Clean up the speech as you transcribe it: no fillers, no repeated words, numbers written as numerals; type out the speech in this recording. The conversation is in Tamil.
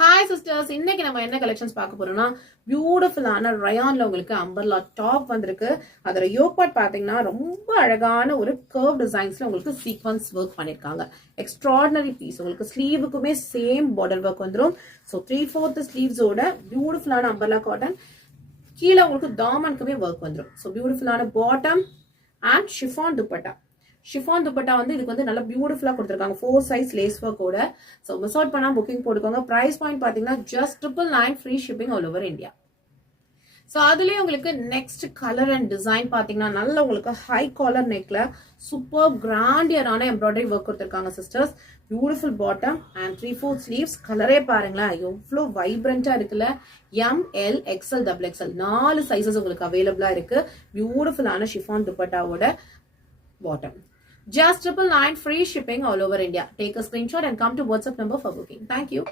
ஹாய் சிஸ்டர்ஸ், இன்னைக்கு நம்ம என்ன கலெக்ஷன்ஸ் பார்க்க போறோம்னா பியூட்டிஃபுல்லான ரயான்ல உங்களுக்கு அம்பர்லா டாப் வந்திருக்கு. அதோட யோக் பார்ட் பாத்தீங்கன்னா ரொம்ப அழகான ஒரு கர்வ் டிசைன்ஸ்ல உங்களுக்கு சீக்வன்ஸ் ஒர்க் பண்ணிருக்காங்க. Extraordinary piece. உங்களுக்கு ஸ்லீவுக்குமே சேம் பார்டர் ஒர்க் வந்துடும். ஸோ 3/4 ஸ்லீவ்ஸோட பியூட்டிஃபுல்லான அம்பர்லா காட்டன். கீழே உங்களுக்கு தாமனுக்குமே ஒர்க் வந்துடும். ஸோ பியூட்டிஃபுல்லான bottom and chiffon dupatta. Chiffon dupatta வந்து இதுக்கு வந்து நல்லா பியூட்டிஃபுல்லா கொடுத்துருக்காங்க. 4 சைஸ் லேஸ் ஒர்க் கூட. ஸோ மிஸ் அவுட் பண்ணா புக்கிங் போட்டுக்கோங்க. பிரைஸ் பாயிண்ட் பாத்தீங்கன்னா just 999 free shipping all over India. So அதுலயே உங்களுக்கு நெக்ஸ்ட் கலர் அண்ட் டிசைன் பாத்தீங்கன்னா நல்ல உங்களுக்கு ஹை காலர் நெக்ல சூப்பர் கிராண்டியரான எம்ப்ராய்டரி ஒர்க் கொடுத்துருக்காங்க sisters. Beautiful bottom and 3/4 sleeves. கலரே பாருங்களேன் எவ்வளோ வைப்ரண்டா இருக்குல்ல. ML XL XXL 4 சைசஸ் உங்களுக்கு அவைலபிளா இருக்கு. பியூட்டிஃபுல்லான chiffon துப்பட்டாவோட bottom. Just 999 free shipping all over India. Take a screenshot and come to WhatsApp number for booking. Thank you.